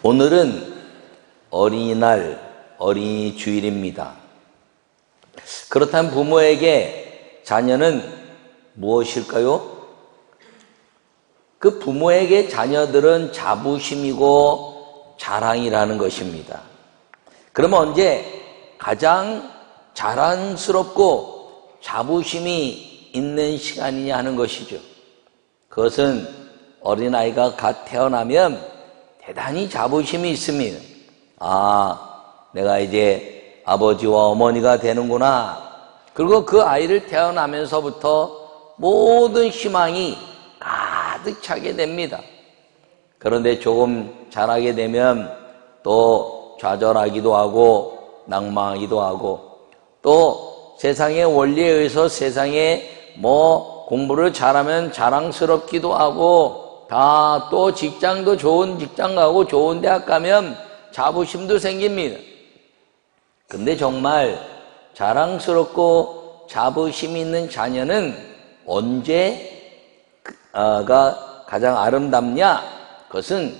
오늘은 어린이날, 어린이 주일입니다. 그렇다면 부모에게 자녀는 무엇일까요? 그 부모에게 자녀들은 자부심이고 자랑이라는 것입니다. 그러면 언제 가장 자랑스럽고 자부심이 있는 시간이냐 하는 것이죠. 그것은 어린아이가 갓 태어나면 대단히 자부심이 있습니다. 내가 이제 아버지와 어머니가 되는구나. 그리고 그 아이를 태어나면서부터 모든 희망이 가득 차게 됩니다. 그런데 조금 자라게 되면 또 좌절하기도 하고 낭망하기도 하고 또 세상의 원리에 의해서 세상에 공부를 잘하면 자랑스럽기도 하고 다 또 직장도 좋은 직장 가고 좋은 대학 가면 자부심도 생깁니다. 근데 정말 자랑스럽고 자부심 있는 자녀는 언제가 가장 아름답냐? 그것은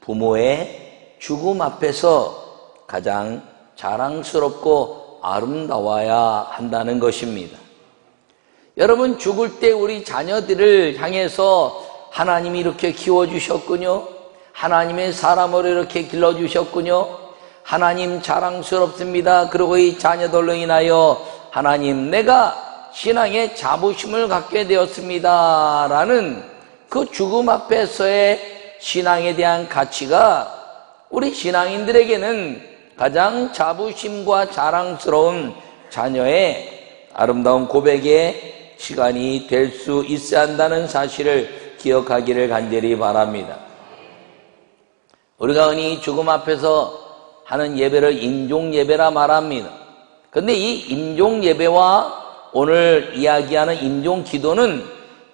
부모의 죽음 앞에서 가장 자랑스럽고 아름다워야 한다는 것입니다. 여러분, 죽을 때 우리 자녀들을 향해서 하나님이 이렇게 키워주셨군요. 하나님의 사람으로 이렇게 길러주셨군요. 하나님 자랑스럽습니다. 그리고 이 자녀들로 인하여 하나님 내가 신앙의 자부심을 갖게 되었습니다 라는 그 죽음 앞에서의 신앙에 대한 가치가 우리 신앙인들에게는 가장 자부심과 자랑스러운 자녀의 아름다운 고백의 시간이 될 수 있어야 한다는 사실을 기억하기를 간절히 바랍니다. 우리가 흔히 죽음 앞에서 하는 예배를 임종예배라 말합니다. 그런데 이 임종예배와 오늘 이야기하는 임종기도는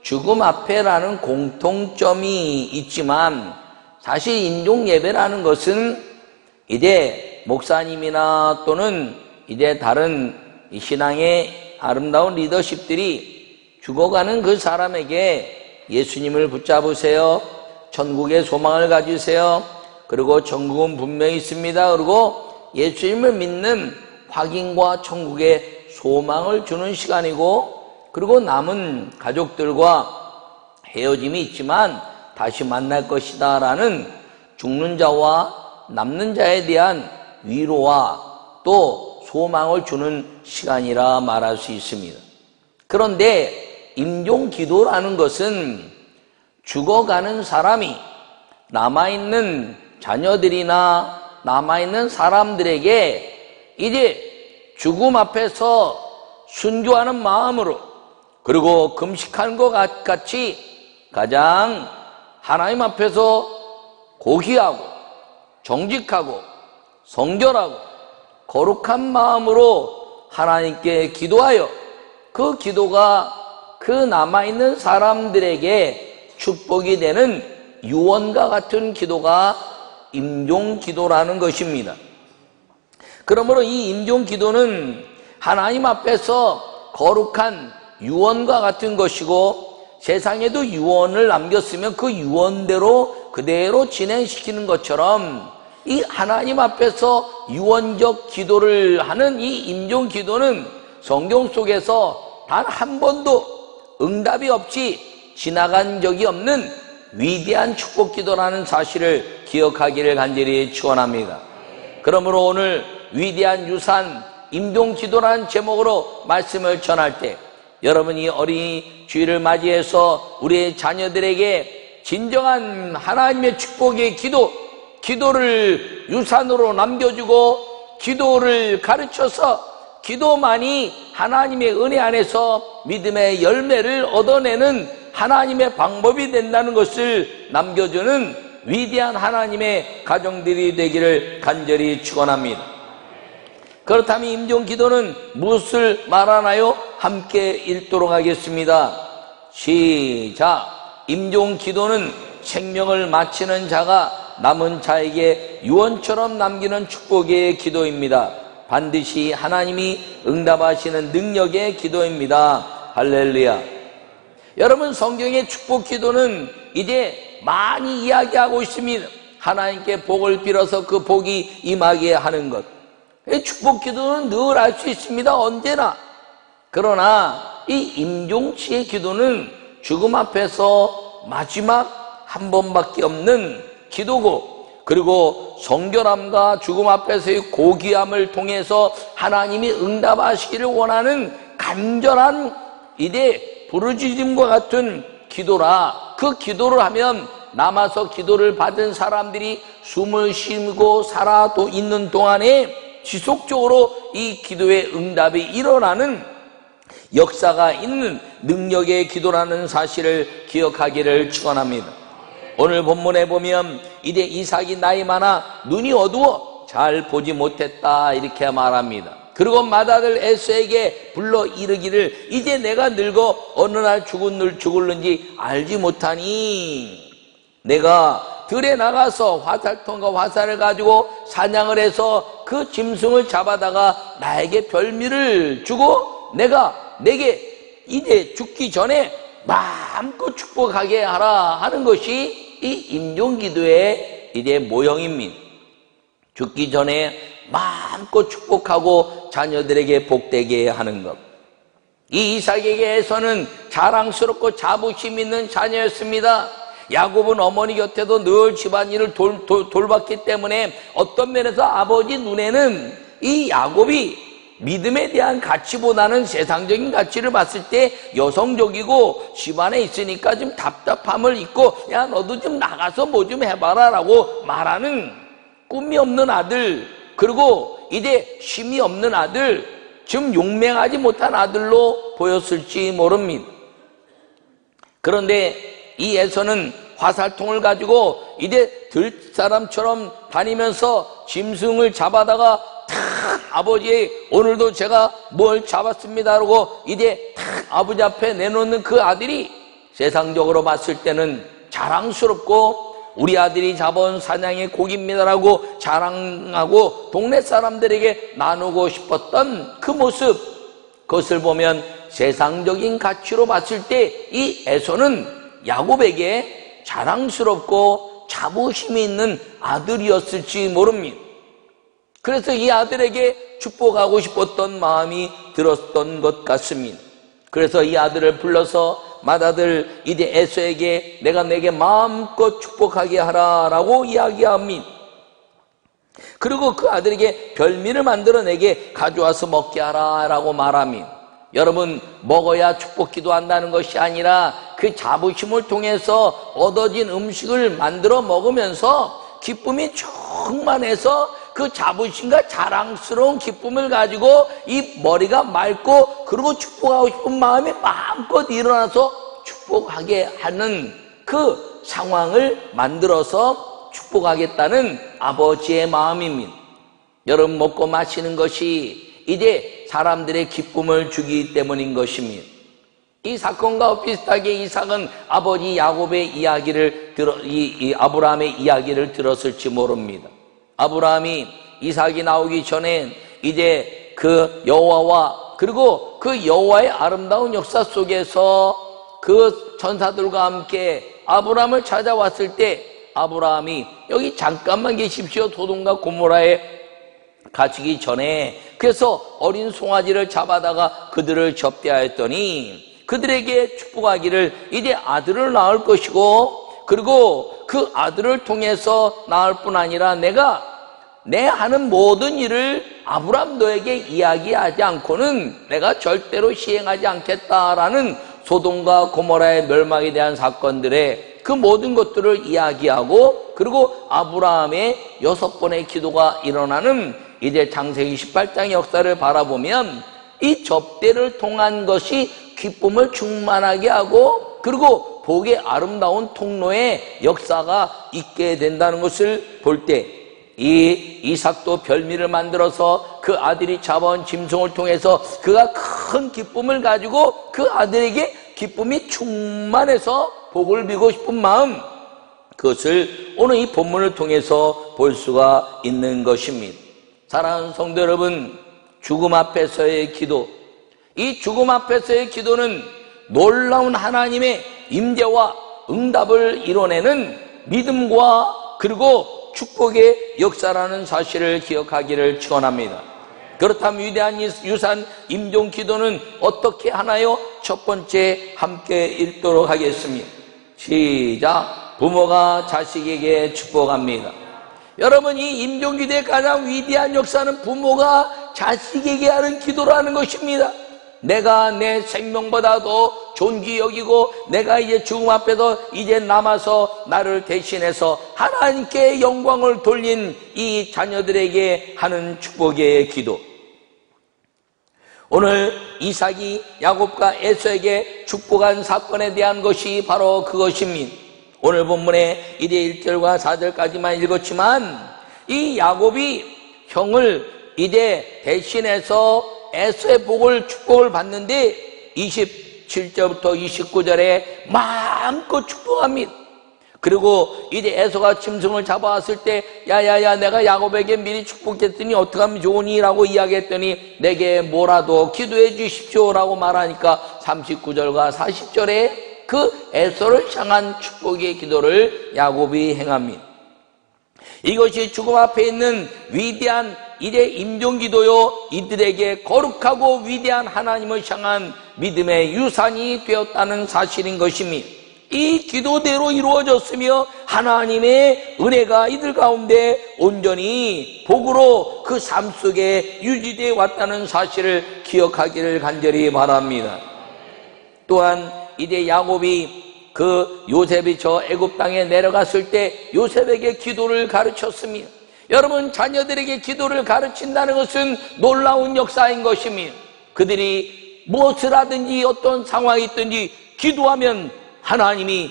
죽음 앞에라는 공통점이 있지만 사실 임종예배라는 것은 이제 목사님이나 또는 이제 다른 신앙의 아름다운 리더십들이 죽어가는 그 사람에게 예수님을 붙잡으세요. 천국의 소망을 가지세요. 그리고 천국은 분명히 있습니다. 그리고 예수님을 믿는 확인과 천국의 소망을 주는 시간이고 그리고 남은 가족들과 헤어짐이 있지만 다시 만날 것이다 라는 죽는 자와 남는 자에 대한 위로와 또 소망을 주는 시간이라 말할 수 있습니다. 그런데 임종기도라는 것은 죽어가는 사람이 남아있는 자녀들이나 남아있는 사람들에게 이제 죽음 앞에서 순교하는 마음으로 그리고 금식하는 것 같이 가장 하나님 앞에서 고귀하고 정직하고 성결하고 거룩한 마음으로 하나님께 기도하여 그 기도가 그 남아있는 사람들에게 축복이 되는 유언과 같은 기도가 임종기도라는 것입니다. 그러므로 이 임종기도는 하나님 앞에서 거룩한 유언과 같은 것이고 세상에도 유언을 남겼으면 그 유언대로 그대로 진행시키는 것처럼 이 하나님 앞에서 유언적 기도를 하는 이 임종기도는 성경 속에서 단 한 번도 응답이 없이 지나간 적이 없는 위대한 축복기도라는 사실을 기억하기를 간절히 축원합니다. 그러므로 오늘 위대한 유산 임종기도라는 제목으로 말씀을 전할 때 여러분이 어린이 주일을 맞이해서 우리의 자녀들에게 진정한 하나님의 축복의 기도를 유산으로 남겨주고 기도를 가르쳐서 기도만이 하나님의 은혜 안에서 믿음의 열매를 얻어내는 하나님의 방법이 된다는 것을 남겨주는 위대한 하나님의 가정들이 되기를 간절히 축원합니다. 그렇다면 임종기도는 무엇을 말하나요? 함께 읽도록 하겠습니다. 시작. 임종기도는 생명을 마치는 자가 남은 자에게 유언처럼 남기는 축복의 기도입니다. 반드시 하나님이 응답하시는 능력의 기도입니다. 할렐루야. 여러분, 성경의 축복 기도는 이제 많이 이야기하고 있습니다. 하나님께 복을 빌어서 그 복이 임하게 하는 것. 축복 기도는 늘 할 수 있습니다. 언제나. 그러나 이 임종치의 기도는 죽음 앞에서 마지막 한 번밖에 없는 기도고, 그리고 성결함과 죽음 앞에서의 고귀함을 통해서 하나님이 응답하시기를 원하는 간절한 이제 부르짖음과 같은 기도라. 그 기도를 하면 남아서 기도를 받은 사람들이 숨을 쉬고 살아도 있는 동안에 지속적으로 이 기도의 응답이 일어나는 역사가 있는 능력의 기도라는 사실을 기억하기를 축원합니다. 오늘 본문에 보면 이제 이삭이 나이 많아 눈이 어두워 잘 보지 못했다 이렇게 말합니다. 그리고 맏아들 에서에게 불러 이르기를 이제 내가 늙어 어느 날 죽을는지 알지 못하니 내가 들에 나가서 화살통과 화살을 가지고 사냥을 해서 그 짐승을 잡아다가 나에게 별미를 주고 내게 이제 죽기 전에 마음껏 축복하게 하라 하는 것이 이 임종기도의 이제 모형입니다. 죽기 전에 마음껏 축복하고 자녀들에게 복되게 하는 것. 이 이삭에게서는 자랑스럽고 자부심 있는 자녀였습니다. 야곱은 어머니 곁에도 늘 집안일을 돌봤기 때문에 어떤 면에서 아버지 눈에는 이 야곱이 믿음에 대한 가치보다는 세상적인 가치를 봤을 때 여성적이고 집안에 있으니까 좀 답답함을 잊고 야 너도 좀 나가서 뭐 좀 해봐라 라고 말하는 꿈이 없는 아들, 그리고 이제 쉼이 없는 아들, 좀 용맹하지 못한 아들로 보였을지 모릅니다. 그런데 이 에서는 화살통을 가지고 이제 들사람처럼 다니면서 짐승을 잡아다가 탁 아버지 오늘도 제가 뭘 잡았습니다 하고 이제 탁 아버지 앞에 내놓는 그 아들이 세상적으로 봤을 때는 자랑스럽고 우리 아들이 잡은 사냥의 고기입니다라고 자랑하고 동네 사람들에게 나누고 싶었던 그 모습, 그것을 보면 세상적인 가치로 봤을 때 이 에서는 야곱에게 자랑스럽고 자부심이 있는 아들이었을지 모릅니다. 그래서 이 아들에게 축복하고 싶었던 마음이 들었던 것 같습니다. 그래서 이 아들을 불러서 맏아들 이제 에서에게 내가 내게 마음껏 축복하게 하라 라고 이야기합니다. 그리고 그 아들에게 별미를 만들어 내게 가져와서 먹게 하라 라고 말합니다. 여러분, 먹어야 축복 기도한다는 것이 아니라 그 자부심을 통해서 얻어진 음식을 만들어 먹으면서 기쁨이 충만해서 그 자부심과 자랑스러운 기쁨을 가지고 이 머리가 맑고 그리고 축복하고 싶은 마음이 마음껏 일어나서 축복하게 하는 그 상황을 만들어서 축복하겠다는 아버지의 마음입니다. 여러분, 먹고 마시는 것이 이제 사람들의 기쁨을 주기 때문인 것입니다. 이 사건과 비슷하게 이삭은 아버지 야곱의 이야기를 아브라함의 이야기를 들었을지 모릅니다. 아브라함이 이삭이 나오기 전에 이제 그 여호와와 그리고 그 여호와의 아름다운 역사 속에서 그 천사들과 함께 아브라함을 찾아왔을 때 아브라함이 여기 잠깐만 계십시오. 소돔과 고모라에 갇히기 전에 그래서 어린 송아지를 잡아다가 그들을 접대하였더니 그들에게 축복하기를 이제 아들을 낳을 것이고 그리고 그 아들을 통해서 낳을 뿐 아니라 내가 내 하는 모든 일을 아브라함 너에게 이야기하지 않고는 내가 절대로 시행하지 않겠다라는 소돔과 고모라의 멸망에 대한 사건들의 그 모든 것들을 이야기하고 그리고 아브라함의 6번의 기도가 일어나는 이제 창세기 18장의 역사를 바라보면 이 접대를 통한 것이 기쁨을 충만하게 하고 그리고 복의 아름다운 통로의 역사가 있게 된다는 것을 볼 때 이 이삭도 별미를 만들어서 그 아들이 잡아온 짐승을 통해서 그가 큰 기쁨을 가지고 그 아들에게 기쁨이 충만해서 복을 빌고 싶은 마음, 그것을 오늘 이 본문을 통해서 볼 수가 있는 것입니다. 사랑하는 성도 여러분, 죽음 앞에서의 기도, 이 죽음 앞에서의 기도는 놀라운 하나님의 임재와 응답을 이뤄내는 믿음과 그리고 축복의 역사라는 사실을 기억하기를 축원합니다. 그렇다면 위대한 유산 임종 기도는 어떻게 하나요? 첫 번째 함께 읽도록 하겠습니다. 시작. 부모가 자식에게 축복합니다. 여러분, 이 임종 기도의 가장 위대한 역사는 부모가 자식에게 하는 기도라는 것입니다. 내가 내 생명보다도 존귀 여기고 내가 이제 죽음 앞에서 이제 남아서 나를 대신해서 하나님께 영광을 돌린 이 자녀들에게 하는 축복의 기도. 오늘 이삭이 야곱과 에서에게 축복한 사건에 대한 것이 바로 그것입니다. 오늘 본문에 이제 1절과 4절까지만 읽었지만 이 야곱이 형을 이제 대신해서 에서의 축복을 받는데 27절부터 29절에 마음껏 축복합니다. 그리고 이제 에서가 짐승을 잡아왔을 때 야야야 내가 야곱에게 미리 축복했더니 어떻게 하면 좋으니? 라고 이야기했더니 내게 뭐라도 기도해 주십시오 라고 말하니까 39절과 40절에 그 에서를 향한 축복의 기도를 야곱이 행합니다. 이것이 죽음 앞에 있는 위대한 이제 임종기도요, 이들에게 거룩하고 위대한 하나님을 향한 믿음의 유산이 되었다는 사실인 것입니다. 이 기도대로 이루어졌으며 하나님의 은혜가 이들 가운데 온전히 복으로 그 삶 속에 유지되어 왔다는 사실을 기억하기를 간절히 바랍니다. 또한 이제 야곱이 그 요셉이 저 애굽 땅에 내려갔을 때 요셉에게 기도를 가르쳤습니다. 여러분, 자녀들에게 기도를 가르친다는 것은 놀라운 역사인 것입니다. 그들이 무엇을 하든지 어떤 상황이 있든지 기도하면 하나님이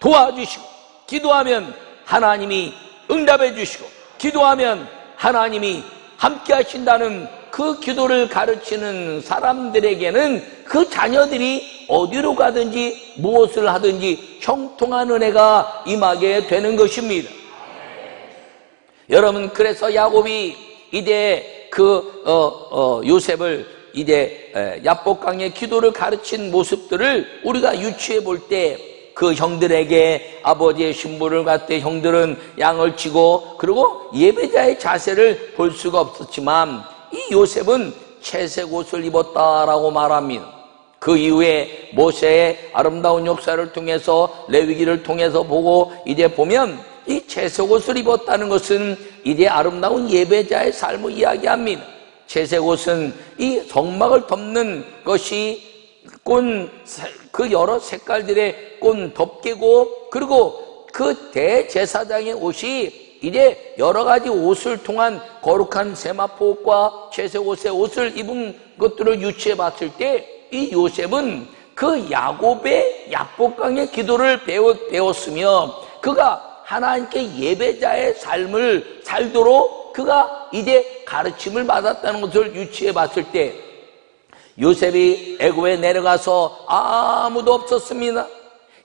도와주시고, 기도하면 하나님이 응답해 주시고, 기도하면 하나님이 함께 하신다는 그 기도를 가르치는 사람들에게는 그 자녀들이 어디로 가든지 무엇을 하든지 형통한 은혜가 임하게 되는 것입니다. 여러분, 그래서 야곱이 이제 요셉을 이제 야복강의 기도를 가르친 모습들을 우리가 유추해 볼 때 그 형들에게 아버지의 신부를 갖되 형들은 양을 치고 그리고 예배자의 자세를 볼 수가 없었지만 이 요셉은 채색 옷을 입었다라고 말합니다. 그 이후에 모세의 아름다운 역사를 통해서 레위기를 통해서 보고 이제 보면 이 채색 옷을 입었다는 것은 이제 아름다운 예배자의 삶을 이야기합니다. 채색 옷은 이 성막을 덮는 것이 그 여러 색깔들의 꽃 덮개고, 그리고 그 대제사장의 옷이 이제 여러 가지 옷을 통한 거룩한 세마포 옷과 채색 옷을 입은 것들을 유추해 봤을 때 이 요셉은 그 야곱의 야복강의 기도를 배웠으며 그가 하나님께 예배자의 삶을 살도록 그가 이제 가르침을 받았다는 것을 유추해 봤을 때 요셉이 애굽에 내려가서 아무도 없었습니다.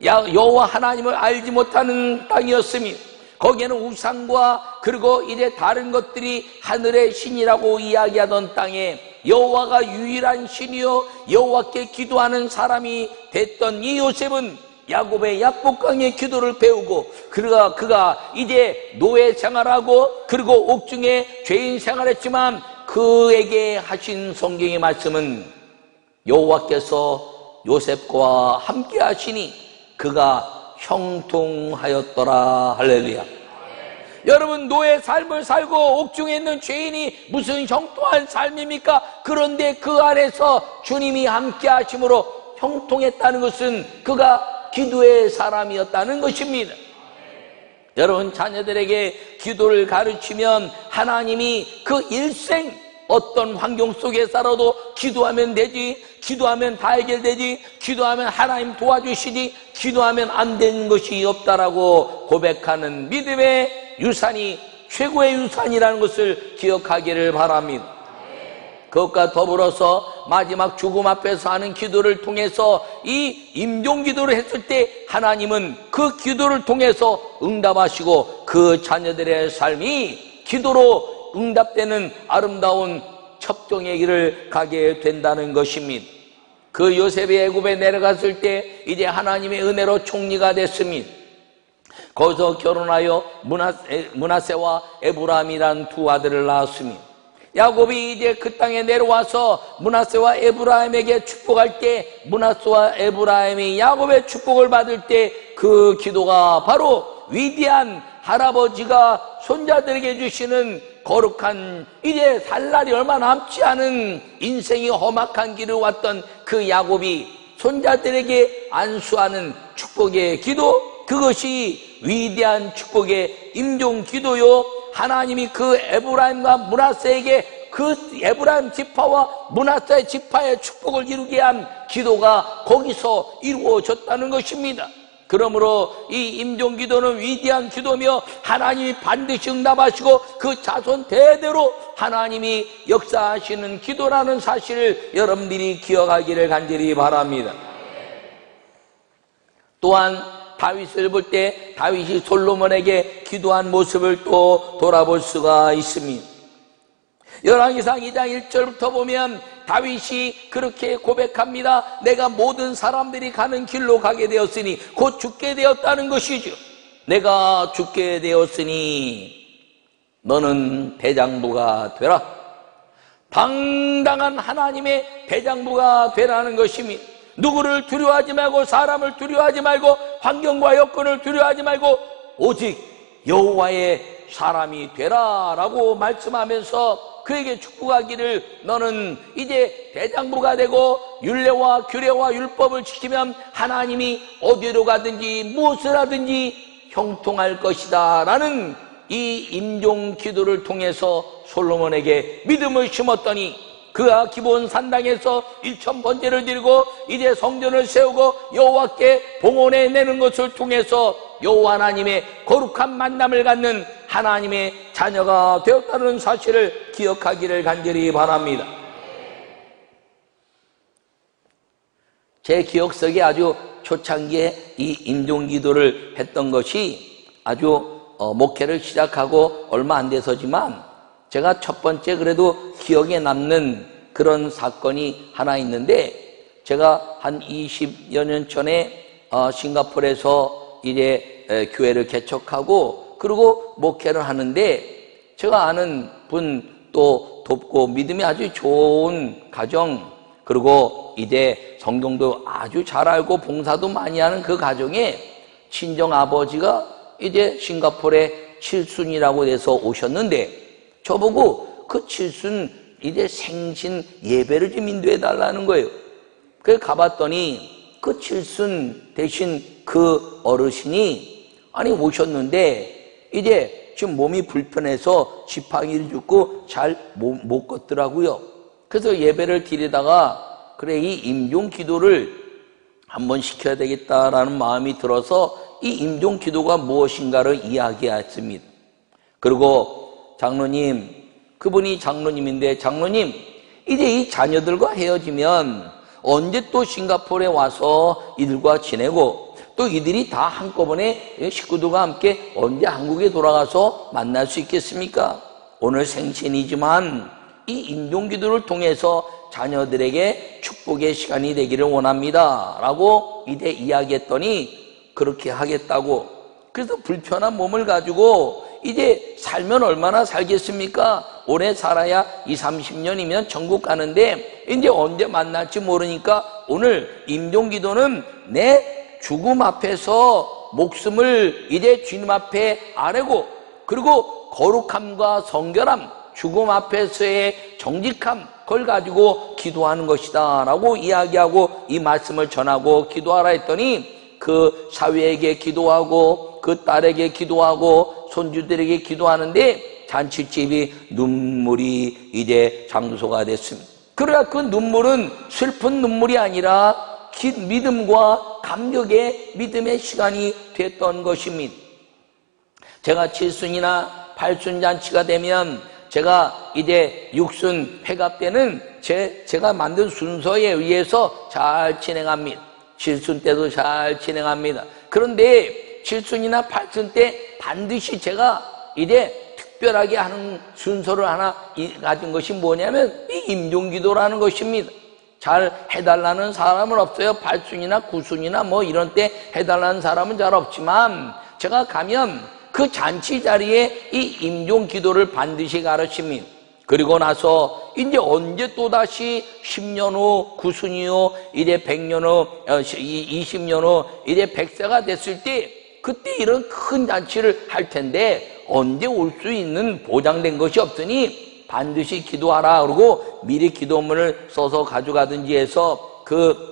여호와 하나님을 알지 못하는 땅이었으며 거기에는 우상과 그리고 이제 다른 것들이 하늘의 신이라고 이야기하던 땅에 여호와가 유일한 신이요 여호와께 기도하는 사람이 됐던 이 요셉은 야곱의 야복강의 기도를 배우고 그가 이제 노예 생활하고 그리고 옥중에 죄인 생활했지만 그에게 하신 성경의 말씀은 여호와께서 요셉과 함께 하시니 그가 형통하였더라. 할렐루야. 여러분, 노예 삶을 살고 옥중에 있는 죄인이 무슨 형통한 삶입니까? 그런데 그 안에서 주님이 함께 하심으로 형통했다는 것은 그가 기도의 사람이었다는 것입니다. 여러분, 자녀들에게 기도를 가르치면 하나님이 그 일생 어떤 환경 속에 살아도 기도하면 되지, 기도하면 다 해결되지, 기도하면 하나님 도와주시지, 기도하면 안 되는 것이 없다라고 고백하는 믿음의 유산이 최고의 유산이라는 것을 기억하기를 바랍니다. 그것과 더불어서 마지막 죽음 앞에서 하는 기도를 통해서 이 임종기도를 했을 때 하나님은 그 기도를 통해서 응답하시고 그 자녀들의 삶이 기도로 응답되는 아름다운 첩경의 길을 가게 된다는 것입니다. 그 요셉이 애굽에 내려갔을 때 이제 하나님의 은혜로 총리가 됐습니다. 거기서 결혼하여 므낫세와 에브라임이란 두 아들을 낳았으니 야곱이 이제 그 땅에 내려와서 므낫세와 에브라임에게 축복할 때 므낫세와 에브라임이 야곱의 축복을 받을 때 그 기도가 바로 위대한 할아버지가 손자들에게 주시는 거룩한 이제 살 날이 얼마 남지 않은 인생이 험악한 길을 왔던 그 야곱이 손자들에게 안수하는 축복의 기도, 그것이 위대한 축복의 임종 기도요. 하나님이 그 에브라임과 므낫세에게 그 에브라임 지파와 므낫세 지파의 축복을 이루게 한 기도가 거기서 이루어졌다는 것입니다. 그러므로 이 임종 기도는 위대한 기도며 하나님이 반드시 응답하시고 그 자손 대대로 하나님이 역사하시는 기도라는 사실을 여러분들이 기억하기를 간절히 바랍니다. 또한 다윗을 볼 때 다윗이 솔로몬에게 기도한 모습을 또 돌아볼 수가 있습니다. 열왕기상 2장 1절부터 보면 다윗이 그렇게 고백합니다. 내가 모든 사람들이 가는 길로 가게 되었으니 곧 죽게 되었다는 것이죠. 내가 죽게 되었으니 너는 대장부가 되라. 당당한 하나님의 대장부가 되라는 것입니다. 누구를 두려워하지 말고 사람을 두려워하지 말고 환경과 여건을 두려워하지 말고 오직 여호와의 사람이 되라라고 말씀하면서 그에게 축복하기를 너는 이제 대장부가 되고 율례와 규례와 율법을 지키면 하나님이 어디로 가든지 무엇을 하든지 형통할 것이다 라는 이 임종 기도를 통해서 솔로몬에게 믿음을 심었더니 그가 기브온 산당에서 1000번제를 드리고 이제 성전을 세우고 여호와께 봉헌해 내는 것을 통해서 여호와 하나님의 거룩한 만남을 갖는 하나님의 자녀가 되었다는 사실을 기억하기를 간절히 바랍니다. 제 기억 속에 아주 초창기에 이 임종기도를 했던 것이 아주 목회를 시작하고 얼마 안 돼서지만 제가 첫 번째 그래도 기억에 남는 그런 사건이 하나 있는데 제가 한 20여 년 전에 싱가포르에서 이제 교회를 개척하고 그리고 목회를 하는데 제가 아는 분 또 돕고 믿음이 아주 좋은 가정 그리고 이제 성경도 아주 잘 알고 봉사도 많이 하는 그 가정에 친정 아버지가 이제 싱가포르에 칠순이라고 돼서 오셨는데 저보고 그 칠순 이제 생신 예배를 좀 인도해 달라는 거예요. 그래서 가봤더니 그 칠순 대신 그 어르신이 아니 오셨는데 이제 지금 몸이 불편해서 지팡이를 줍고 잘 못 걷더라고요. 그래서 예배를 드리다가 그래 이 임종 기도를 한번 시켜야 되겠다라는 마음이 들어서 이 임종 기도가 무엇인가를 이야기했습니다. 그리고 장로님, 그분이 장로님인데 장로님 이제 이 자녀들과 헤어지면 언제 또 싱가포르에 와서 이들과 지내고 또 이들이 다 한꺼번에 식구들과 함께 언제 한국에 돌아가서 만날 수 있겠습니까? 오늘 생신이지만 이 임종기도를 통해서 자녀들에게 축복의 시간이 되기를 원합니다 라고 이제 이야기했더니 그렇게 하겠다고. 그래서 불편한 몸을 가지고 이제 살면 얼마나 살겠습니까? 오래 살아야 20-30년이면 천국 가는데 이제 언제 만날지 모르니까 오늘 임종기도는 내 죽음 앞에서 목숨을 이제 주님 앞에 아뢰고 그리고 거룩함과 성결함, 죽음 앞에서의 정직함 그걸 가지고 기도하는 것이다 라고 이야기하고 이 말씀을 전하고 기도하라 했더니 그 사위에게 기도하고 그 딸에게 기도하고 손주들에게 기도하는데 잔치집이 눈물이 이제 장소가 됐습니다. 그러나 그 눈물은 슬픈 눈물이 아니라 믿음과 감격의 믿음의 시간이 됐던 것입니다. 제가 7순이나 8순 잔치가 되면 제가 이제 6순 회갑 때는 제가 만든 순서에 의해서 잘 진행합니다. 7순 때도 잘 진행합니다. 그런데 7순이나 8순 때 반드시 제가 이제 특별하게 하는 순서를 하나 가진 것이 뭐냐면 이 임종기도라는 것입니다. 잘 해달라는 사람은 없어요. 8순이나 9순이나 뭐 이런 때 해달라는 사람은 잘 없지만 제가 가면 그 잔치 자리에 이 임종 기도를 반드시 가르칩니다. 그리고 나서 이제 언제 또다시 10년 후, 9순이 후, 이제 100년 후, 20년 후, 이제 100세가 됐을 때 그때 이런 큰 잔치를 할 텐데 언제 올 수 있는 보장된 것이 없으니 반드시 기도하라. 그러고 미리 기도문을 써서 가져가든지 해서 그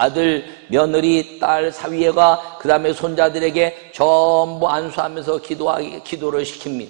아들, 며느리, 딸, 사위애가 그 다음에 손자들에게 전부 안수하면서 기도를 시킵니다.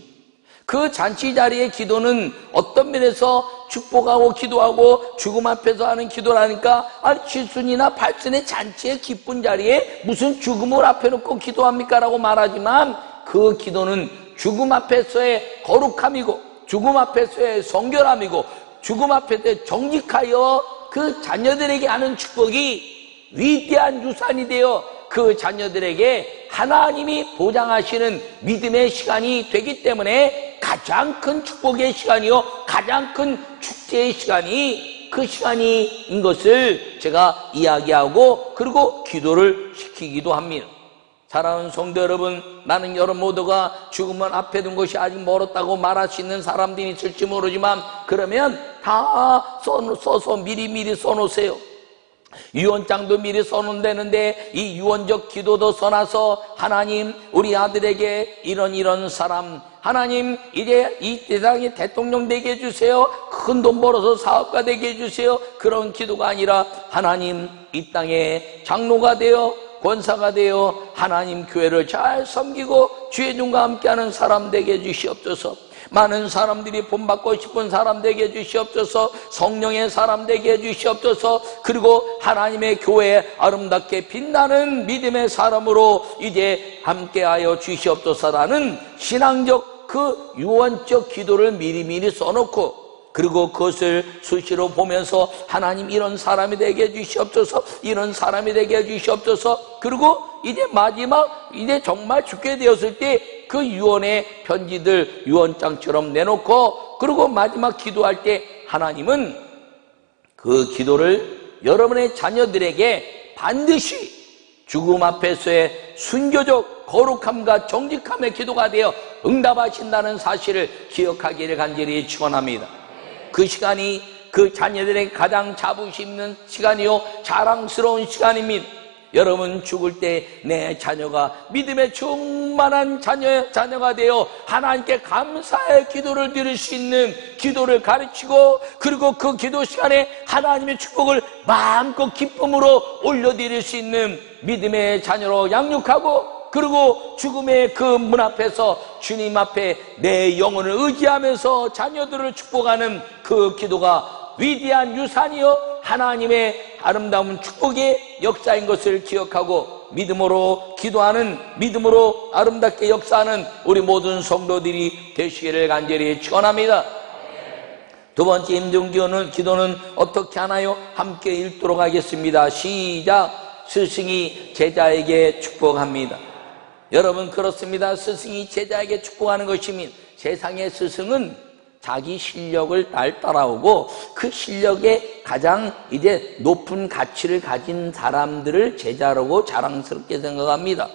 그 잔치 자리의 기도는 어떤 면에서 축복하고 기도하고 죽음 앞에서 하는 기도라니까, 아니 7순이나 8순의 잔치의 기쁜 자리에 무슨 죽음을 앞에 놓고 기도합니까? 라고 말하지만 그 기도는 죽음 앞에서의 거룩함이고 죽음 앞에서의 성결함이고 죽음 앞에서의 정직하여 그 자녀들에게 하는 축복이 위대한 유산이 되어 그 자녀들에게 하나님이 보장하시는 믿음의 시간이 되기 때문에 가장 큰 축복의 시간이요 가장 큰 축제의 시간이 그 시간인 것을 제가 이야기하고 그리고 기도를 시키기도 합니다. 사랑하는 성도 여러분, 나는 여러분 모두가 죽음은 앞에 둔 것이 아직 멀었다고 말할 수 있는 사람들이 있을지 모르지만 그러면 다 써서 미리미리 써놓으세요. 유언장도 미리 써놓는다는데 이 유언적 기도도 써놔서 하나님 우리 아들에게 이런 사람, 하나님 이제 이 세상에 대통령 되게 해주세요. 큰 돈 벌어서 사업가 되게 해주세요. 그런 기도가 아니라 하나님 이 땅에 장로가 되어 권사가 되어 하나님 교회를 잘 섬기고 주의 눈과 함께하는 사람 되게 해주시옵소서. 많은 사람들이 본받고 싶은 사람 되게 해주시옵소서. 성령의 사람 되게 해주시옵소서. 그리고 하나님의 교회에 아름답게 빛나는 믿음의 사람으로 이제 함께하여 주시옵소서라는 신앙적 그 유언적 기도를 미리미리 써놓고 그리고 그것을 수시로 보면서 하나님 이런 사람이 되게 해주시옵소서, 이런 사람이 되게 해주시옵소서. 그리고 이제 마지막 이제 정말 죽게 되었을 때 그 유언의 편지들 유언장처럼 내놓고 그리고 마지막 기도할 때 하나님은 그 기도를 여러분의 자녀들에게 반드시 죽음 앞에서의 순교적 거룩함과 정직함의 기도가 되어 응답하신다는 사실을 기억하기를 간절히 축원합니다. 그 시간이 그 자녀들에게 가장 자부심 있는 시간이요 자랑스러운 시간입니다. 여러분 죽을 때 내 자녀가 믿음의 충만한 자녀가 되어 하나님께 감사의 기도를 드릴 수 있는 기도를 가르치고 그리고 그 기도 시간에 하나님의 축복을 마음껏 기쁨으로 올려드릴 수 있는 믿음의 자녀로 양육하고 그리고 죽음의 그 문 앞에서 주님 앞에 내 영혼을 의지하면서 자녀들을 축복하는 그 기도가 위대한 유산이요 하나님의 아름다운 축복의 역사인 것을 기억하고 믿음으로 기도하는 믿음으로 아름답게 역사하는 우리 모든 성도들이 되시기를 간절히 축원합니다. 두 번째 임종 기도는 어떻게 하나요? 함께 읽도록 하겠습니다. 시작. 스승이 제자에게 축복합니다. 여러분 그렇습니다. 스승이 제자에게 축복하는 것입니다. 세상의 스승은 자기 실력을 따라오고 그 실력에 가장 이제 높은 가치를 가진 사람들을 제자라고 자랑스럽게 생각합니다.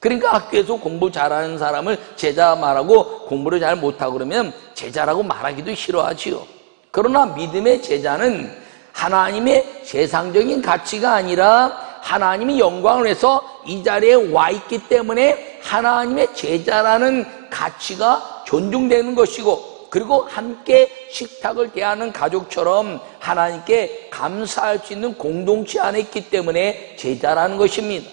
그러니까 학교에서 공부 잘하는 사람을 제자 말하고 공부를 잘 못하고 그러면 제자라고 말하기도 싫어하지요. 그러나 믿음의 제자는 하나님의 세상적인 가치가 아니라 하나님이 영광을 위해서 이 자리에 와 있기 때문에 하나님의 제자라는 가치가 존중되는 것이고 그리고 함께 식탁을 대하는 가족처럼 하나님께 감사할 수 있는 공동체 안에 있기 때문에 제자라는 것입니다.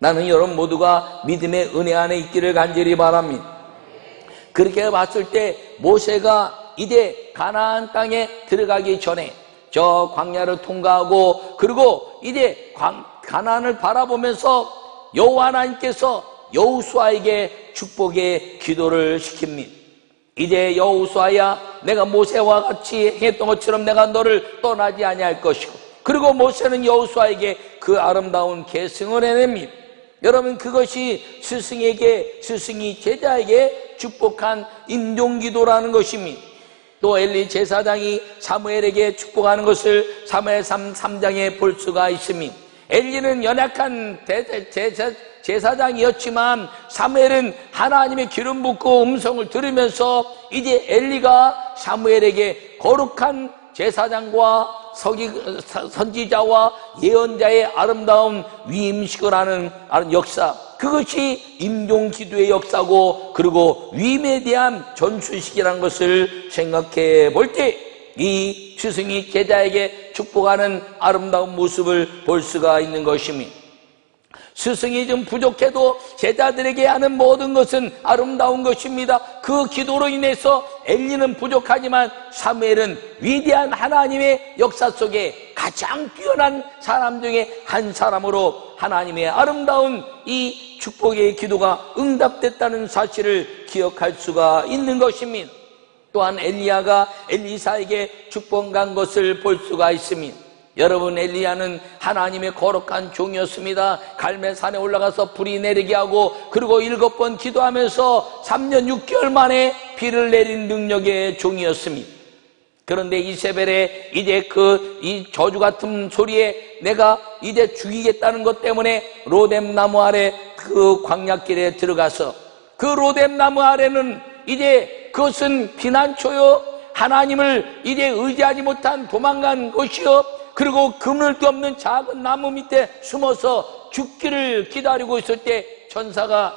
나는 여러분 모두가 믿음의 은혜 안에 있기를 간절히 바랍니다. 그렇게 봤을 때 모세가 이제 가나안 땅에 들어가기 전에 저 광야를 통과하고 그리고 이제 가나안을 바라보면서 여호와 하나님께서 여호수아에게 축복의 기도를 시킵니다. 이제 여호수아야 내가 모세와 같이 했던 것처럼 내가 너를 떠나지 아니할 것이고 그리고 모세는 여호수아에게 그 아름다운 계승을 해냅니다. 여러분 그것이 스승이 제자에게 축복한 임종기도라는 것입니다. 또 엘리 제사장이 사무엘에게 축복하는 것을 사무엘 3장에 볼 수가 있습니다. 엘리는 연약한 제사장이었지만 사무엘은 하나님의 기름 붓고 음성을 들으면서 이제 엘리가 사무엘에게 거룩한 제사장과 선지자와 예언자의 아름다운 위임식을 하는 역사, 그것이 임종기도의 역사고, 그리고 위임에 대한 전수식이라는 것을 생각해 볼 때 이 스승이 제자에게 축복하는 아름다운 모습을 볼 수가 있는 것입니다. 스승이 좀 부족해도 제자들에게 하는 모든 것은 아름다운 것입니다. 그 기도로 인해서 엘리는 부족하지만 사무엘은 위대한 하나님의 역사 속에 가장 뛰어난 사람 중에 한 사람으로 하나님의 아름다운 이 축복의 기도가 응답됐다는 사실을 기억할 수가 있는 것입니다. 또한 엘리야가 엘리사에게 축복한 것을 볼 수가 있습니다. 여러분, 엘리야는 하나님의 거룩한 종이었습니다. 갈멜산에 올라가서 불이 내리게 하고, 그리고 7번 기도하면서 3년 6개월 만에 비를 내린 능력의 종이었습니다. 그런데 이세벨의 이제 이 저주 같은 소리에 내가 이제 죽이겠다는 것 때문에 로뎀 나무 아래 그 광야길에 들어가서, 그 로뎀 나무 아래는 이제 그것은 피난처요, 하나님을 이제 의지하지 못한 도망간 곳이요, 그리고 그물도 없는 작은 나무 밑에 숨어서 죽기를 기다리고 있을 때 천사가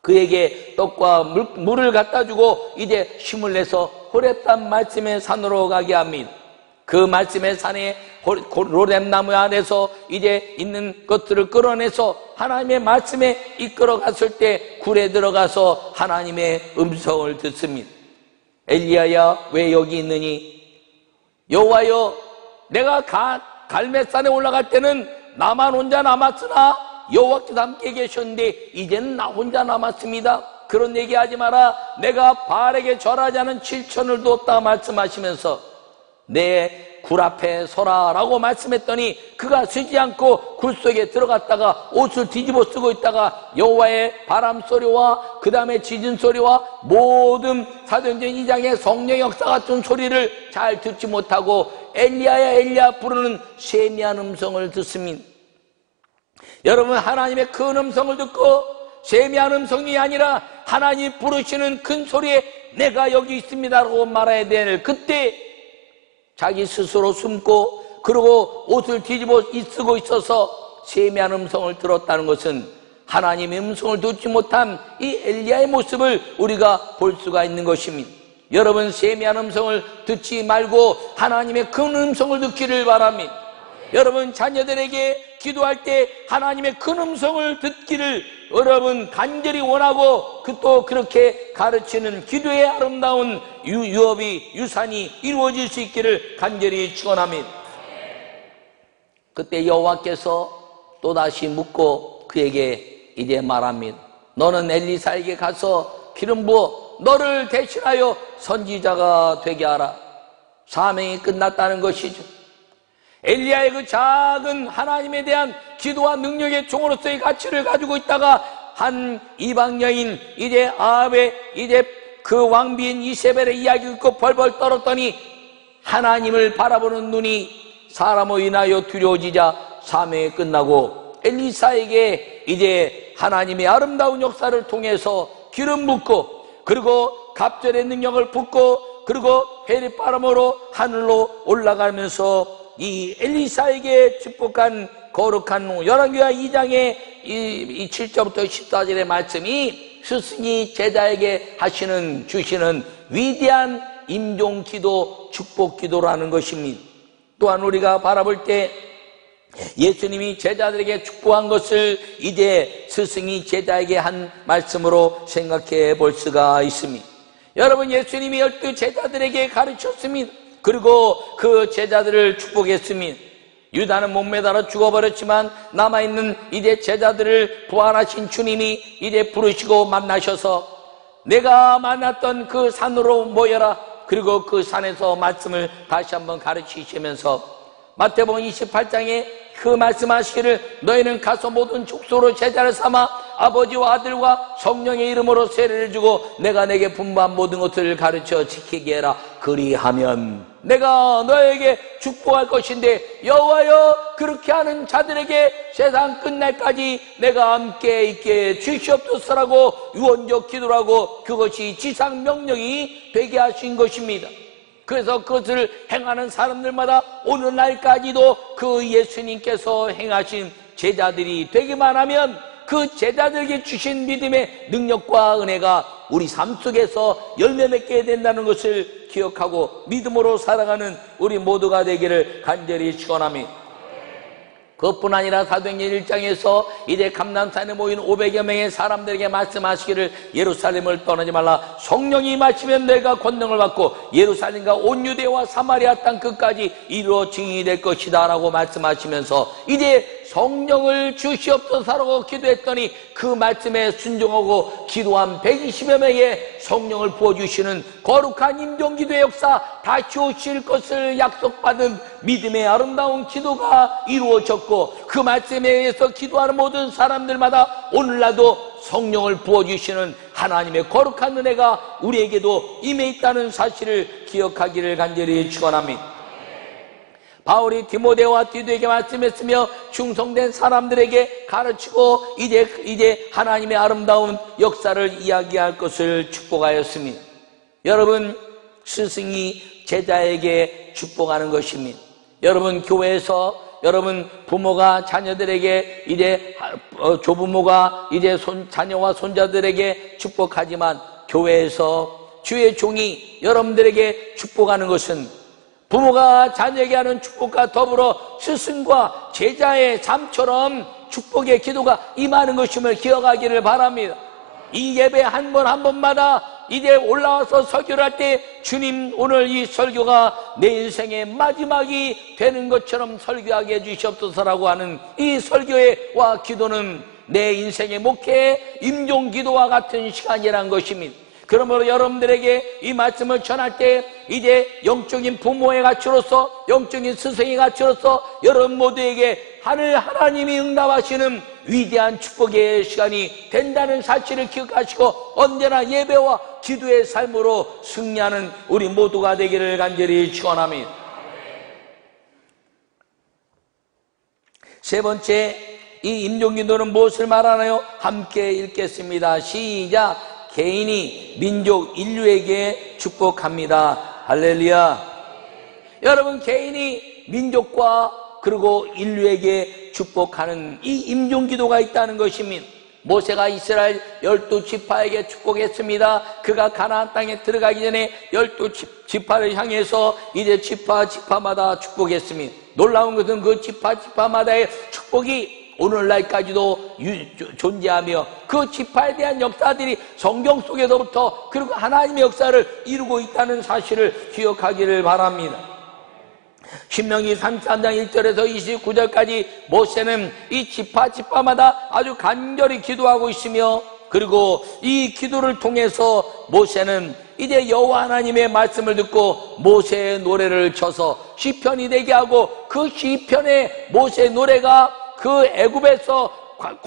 그에게 떡과 물을 갖다 주고 이제 힘을 내서 호렙산 말씀의 산으로 가게 합니다. 그 말씀의 산에 로뎀 나무 안에서 이제 있는 것들을 끌어내서 하나님의 말씀에 이끌어 갔을 때 굴에 들어가서 하나님의 음성을 듣습니다. 엘리야야, 왜 여기 있느니? 여호와여, 내가 갈멜산에 올라갈 때는 나만 혼자 남았으나 여호와께서 함께 계셨는데 이제는 나 혼자 남았습니다. 그런 얘기하지 마라. 내가 바알에게 절하지 않은 7천을 두었다 말씀하시면서 내 굴 앞에 서라 라고 말씀했더니 그가 서지 않고 굴 속에 들어갔다가 옷을 뒤집어 쓰고 있다가 여호와의 바람 소리와 그 다음에 지진 소리와 모든 사도행전 2장의 성령 역사 같은 소리를 잘 듣지 못하고 엘리야야 엘리야 부르는 세미한 음성을 듣습니다. 여러분, 하나님의 큰 음성을 듣고 세미한 음성이 아니라 하나님 부르시는 큰 소리에 내가 여기 있습니다라고 말해야 될 그때 자기 스스로 숨고 그리고 옷을 뒤집어 쓰고 있어서 세미한 음성을 들었다는 것은 하나님의 음성을 듣지 못한 이 엘리야의 모습을 우리가 볼 수가 있는 것입니다. 여러분, 세미한 음성을 듣지 말고 하나님의 큰 음성을 듣기를 바랍니다. 여러분, 자녀들에게 기도할 때 하나님의 큰 음성을 듣기를 여러분 간절히 원하고 또 그렇게 가르치는 기도의 아름다운 유산이 이루어질 수 있기를 간절히 축원합니다. 그때 여호와께서 또다시 묻고 그에게 이제 말합니다. 너는 엘리사에게 가서 기름 부어 너를 대신하여 선지자가 되게 하라. 사명이 끝났다는 것이죠. 엘리야의 그 작은 하나님에 대한 기도와 능력의 종으로서의 가치를 가지고 있다가 한 이방 여인 이제 아합의 이제 그 왕비인 이세벨의 이야기 듣고 벌벌 떨었더니 하나님을 바라보는 눈이 사람으로 인하여 두려워지자 사명이 끝나고 엘리사에게 이제 하나님의 아름다운 역사를 통해서 기름 붓고 그리고 갑절의 능력을 붓고 그리고 해리바람으로 하늘로 올라가면서 이 엘리사에게 축복한 거룩한 열왕기하 2장의 이 7절부터 14절의 말씀이 스승이 제자에게 주시는 위대한 임종기도 축복기도라는 것입니다. 또한 우리가 바라볼 때 예수님이 제자들에게 축복한 것을 이제 스승이 제자에게 한 말씀으로 생각해 볼 수가 있습니다. 여러분, 예수님이 12 제자들에게 가르쳤습니다. 그리고 그 제자들을 축복했습니다. 유다는 못 매달아 죽어버렸지만 남아있는 이제 제자들을 부활하신 주님이 이제 부르시고 만나셔서 내가 만났던 그 산으로 모여라. 그리고 그 산에서 말씀을 다시 한번 가르치시면서 마태복음 28장에 그 말씀하시기를 너희는 가서 모든 족속으로 제자를 삼아 아버지와 아들과 성령의 이름으로 세례를 주고 내가 내게 분부한 모든 것들을 가르쳐 지키게 해라. 그리하면 내가 너에게 축복할 것인데 여호와여 그렇게 하는 자들에게 세상 끝날까지 내가 함께 있게 주시옵소서라고 유언적 기도라고 그것이 지상 명령이 되게 하신 것입니다. 그래서 그것을 행하는 사람들마다 오늘날까지도 그 예수님께서 행하신 제자들이 되기만 하면 그 제자들에게 주신 믿음의 능력과 은혜가 우리 삶 속에서 열매 맺게 된다는 것을 기억하고 믿음으로 살아가는 우리 모두가 되기를 간절히 축원합니다. 그것뿐 아니라 사도행전 1장에서 이제 감람산에 모인 500여 명의 사람들에게 말씀하시기를 예루살렘을 떠나지 말라. 성령이 임하시면 너희가 권능을 받고 예루살렘과 온 유대와 사마리아 땅 끝까지 이루어 증인이 될 것이다 라고 말씀하시면서 이제 성령을 주시옵소서라고 기도했더니 그 말씀에 순종하고 기도한 120여 명의 성령을 부어주시는 거룩한 임종기도의 역사 다시 오실 것을 약속받은 믿음의 아름다운 기도가 이루어졌고 그 말씀에 의해서 기도하는 모든 사람들마다 오늘날도 성령을 부어주시는 하나님의 거룩한 은혜가 우리에게도 임해 있다는 사실을 기억하기를 간절히 축원합니다. 바울이 디모데와 디도에게 말씀했으며 충성된 사람들에게 가르치고 이제 하나님의 아름다운 역사를 이야기할 것을 축복하였습니다. 여러분, 스승이 제자에게 축복하는 것입니다. 여러분, 교회에서 여러분 부모가 자녀들에게 이제 조부모가 이제 자녀와 손자들에게 축복하지만 교회에서 주의 종이 여러분들에게 축복하는 것은 부모가 자녀에게 하는 축복과 더불어 스승과 제자의 삶처럼 축복의 기도가 임하는 것임을 기억하기를 바랍니다. 이 예배 한 번 한 번마다 이제 올라와서 설교를 할 때 주님 오늘 이 설교가 내 인생의 마지막이 되는 것처럼 설교하게 해주시옵소서라고 하는 이 설교와 기도는 내 인생의 목회의 임종기도와 같은 시간이라는 것입니다. 그러므로 여러분들에게 이 말씀을 전할 때 이제 영적인 부모의 가치로서 영적인 스승의 가치로서 여러분 모두에게 하나님이 응답하시는 위대한 축복의 시간이 된다는 사실을 기억하시고 언제나 예배와 기도의 삶으로 승리하는 우리 모두가 되기를 간절히 축원합니다. 세 번째, 이 임종기도는 무엇을 말하나요? 함께 읽겠습니다. 시작. 개인이 민족 인류에게 축복합니다. 할렐루야. 여러분, 개인이 민족과 그리고 인류에게 축복하는 이 임종기도가 있다는 것입니다. 모세가 이스라엘 12지파에게 축복했습니다. 그가 가나안 땅에 들어가기 전에 12지파를 향해서 이제 지파마다 축복했습니다. 놀라운 것은 그 지파마다의 축복이 오늘날까지도 존재하며 그 지파에 대한 역사들이 성경 속에서부터 그리고 하나님의 역사를 이루고 있다는 사실을 기억하기를 바랍니다. 신명기 33장 1절에서 29절까지 모세는 이 지파마다 아주 간절히 기도하고 있으며 그리고 이 기도를 통해서 모세는 이제 여호와 하나님의 말씀을 듣고 모세의 노래를 쳐서 시편이 되게 하고 그 시편의 모세의 노래가 그 애굽에서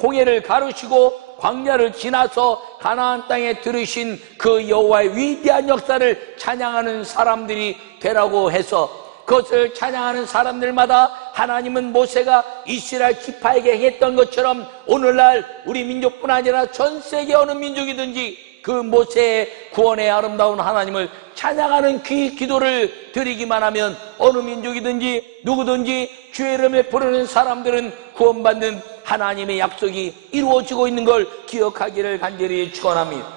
홍해를 가르시고 광야를 지나서 가나안 땅에 들으신 그 여호와의 위대한 역사를 찬양하는 사람들이 되라고 해서 그것을 찬양하는 사람들마다 하나님은 모세가 이스라엘 지파에게 했던 것처럼 오늘날 우리 민족뿐 아니라 전 세계 어느 민족이든지 그 모세의 구원의 아름다운 하나님을 찬양하는 기도를 드리기만 하면 어느 민족이든지 누구든지 주의 이름을 부르는 사람들은 구원받는 하나님의 약속이 이루어지고 있는 걸 기억하기를 간절히 축원합니다.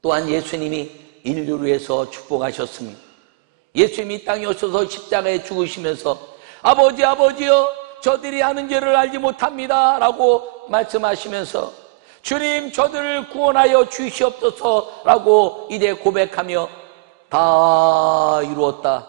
또한 예수님이 인류를 위해서 축복하셨습니다. 예수님이 땅에 오셔서 십자가에 죽으시면서 아버지여 저들이 하는 죄를 알지 못합니다 라고 말씀하시면서 주님 저들을 구원하여 주시옵소서 라고 이제 고백하며 다 이루었다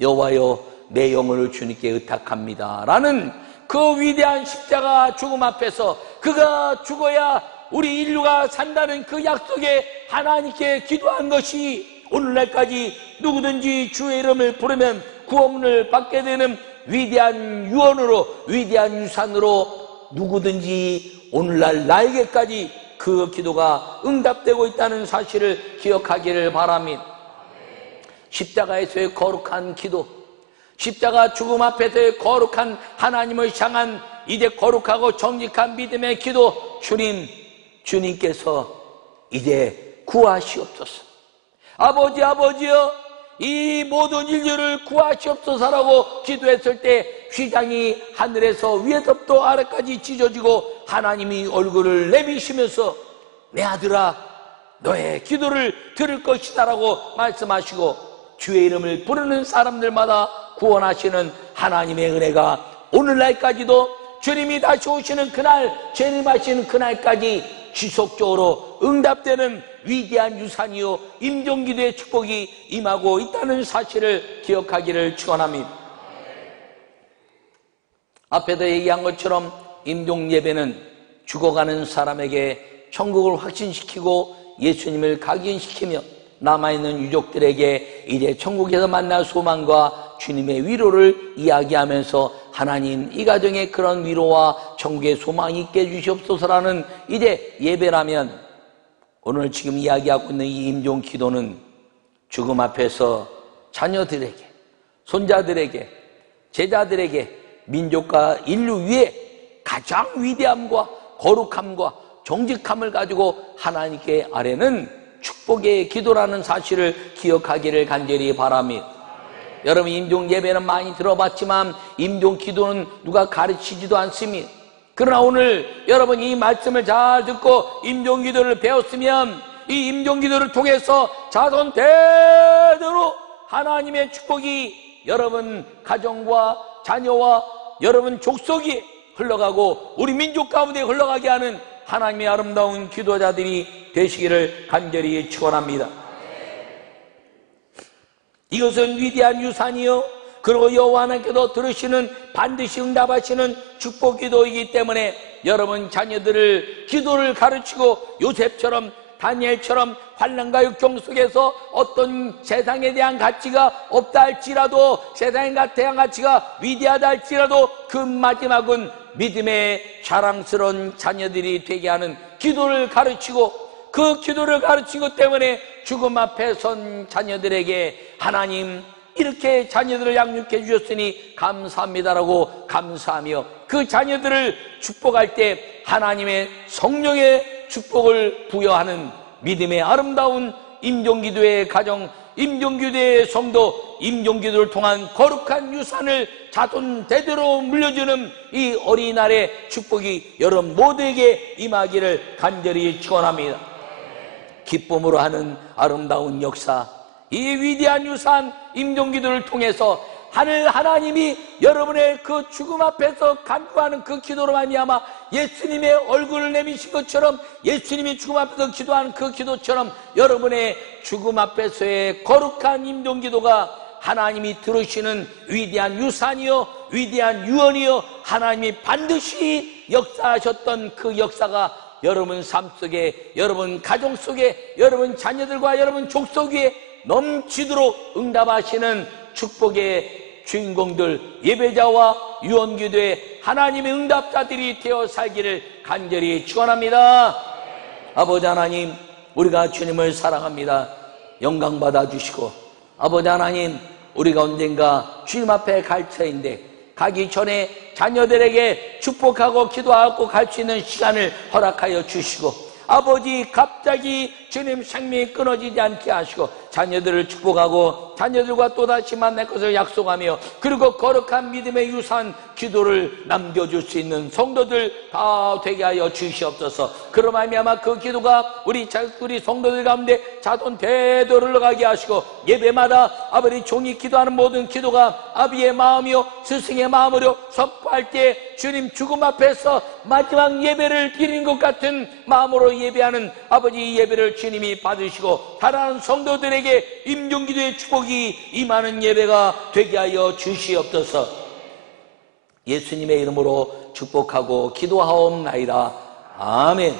여호와여 내 영혼을 주님께 의탁합니다 라는 그 위대한 십자가 죽음 앞에서 그가 죽어야 우리 인류가 산다는 그 약속에 하나님께 기도한 것이 오늘날까지 누구든지 주의 이름을 부르면 구원을 받게 되는 위대한 유언으로 위대한 유산으로 누구든지 오늘날 나에게까지 그 기도가 응답되고 있다는 사실을 기억하기를 바랍니다. 십자가에서의 거룩한 기도, 십자가 죽음 앞에서의 거룩한 하나님을 향한 이제 거룩하고 정직한 믿음의 기도, 주님께서 이제 구하시옵소서. 아버지, 아버지여, 이 모든 인류를 구하시옵소서라고 기도했을 때 휘장이 하늘에서 위에서부터 아래까지 찢어지고 하나님이 얼굴을 내미시면서 내 아들아, 너의 기도를 들을 것이다라고 말씀하시고 주의 이름을 부르는 사람들마다 구원하시는 하나님의 은혜가 오늘날까지도 주님이 다시 오시는 그날, 재림하시는 그날까지 지속적으로 응답되는 위대한 유산이요 임종기도의 축복이 임하고 있다는 사실을 기억하기를 축원합니다. 앞에도 얘기한 것처럼 임종예배는 죽어가는 사람에게 천국을 확신시키고 예수님을 각인시키며 남아있는 유족들에게 이제 천국에서 만날 소망과 주님의 위로를 이야기하면서 하나님, 이 가정에 그런 위로와 천국의 소망이 있게 해주시옵소서라는 이제 예배라면, 오늘 지금 이야기하고 있는 이 임종 기도는 죽음 앞에서 자녀들에게, 손자들에게, 제자들에게, 민족과 인류 위에 가장 위대함과 거룩함과 정직함을 가지고 하나님께 아뢰는 축복의 기도라는 사실을 기억하기를 간절히 바랍니다. 여러분, 임종 예배는 많이 들어봤지만 임종 기도는 누가 가르치지도 않습니다. 그러나 오늘 여러분 이 말씀을 잘 듣고 임종 기도를 배웠으면 이 임종 기도를 통해서 자손 대대로 하나님의 축복이 여러분 가정과 자녀와 여러분 족속이 흘러가고 우리 민족 가운데 흘러가게 하는 하나님의 아름다운 기도자들이 되시기를 간절히 축원합니다. 이것은 위대한 유산이요, 그리고 여호와 하나님께서 들으시는, 반드시 응답하시는 축복 기도이기 때문에 여러분 자녀들을 기도를 가르치고 요셉처럼, 다니엘처럼 환난과 역경 속에서 어떤 세상에 대한 가치가 없다 할지라도, 세상에 대한 가치가 위대하다 할지라도 그 마지막은 믿음의 자랑스러운 자녀들이 되게 하는 기도를 가르치고, 그 기도를 가르친 것 때문에 죽음 앞에 선 자녀들에게 하나님, 이렇게 자녀들을 양육해 주셨으니 감사합니다라고 감사하며 그 자녀들을 축복할 때 하나님의 성령의 축복을 부여하는 믿음의 아름다운 임종기도의 가정, 임종기도의 성도, 임종기도를 통한 거룩한 유산을 자손 대대로 물려주는 이 어린이날의 축복이 여러분 모두에게 임하기를 간절히 축원합니다. 기쁨으로 하는 아름다운 역사, 이 위대한 유산 임종기도를 통해서 하나님이 여러분의 그 죽음 앞에서 간구하는 그 기도로 말미암아 예수님의 얼굴을 내미신 것처럼, 예수님이 죽음 앞에서 기도하는 그 기도처럼 여러분의 죽음 앞에서의 거룩한 임종기도가 하나님이 들으시는 위대한 유산이요, 위대한 유언이요, 하나님이 반드시 역사하셨던 그 역사가 여러분 삶 속에, 여러분 가정 속에, 여러분 자녀들과 여러분 족속 위에 넘치도록 응답하시는 축복의 주인공들, 예배자와 유언기도의 하나님의 응답자들이 되어 살기를 간절히 축원합니다. 아버지 하나님, 우리가 주님을 사랑합니다. 영광 받아주시고, 아버지 하나님, 우리가 언젠가 주님 앞에 갈 터인데 가기 전에 자녀들에게 축복하고 기도하고 갈 수 있는 시간을 허락하여 주시고, 아버지 갑자기 주님 생명이 끊어지지 않게 하시고 자녀들을 축복하고 자녀들과 또다시 만날 것을 약속하며, 그리고 거룩한 믿음의 유산 기도를 남겨줄 수 있는 성도들 다 되게 하여 주시옵소서. 그로 말미암아 그 기도가 우리 성도들 가운데 자손 대대로 흘러가게 하시고, 예배마다 아버지 종이 기도하는 모든 기도가 아비의 마음이요 스승의 마음으로 선포할 때 주님 죽음 앞에서 마지막 예배를 드리는 것 같은 마음으로 예배하는 아버지 예배를 주님이 받으시고, 사랑하는 성도들에게 임종기도의 축복이 임하는 예배가 되게 하여 주시옵소서. 예수님의 이름으로 축복하고 기도하옵나이다. 아멘.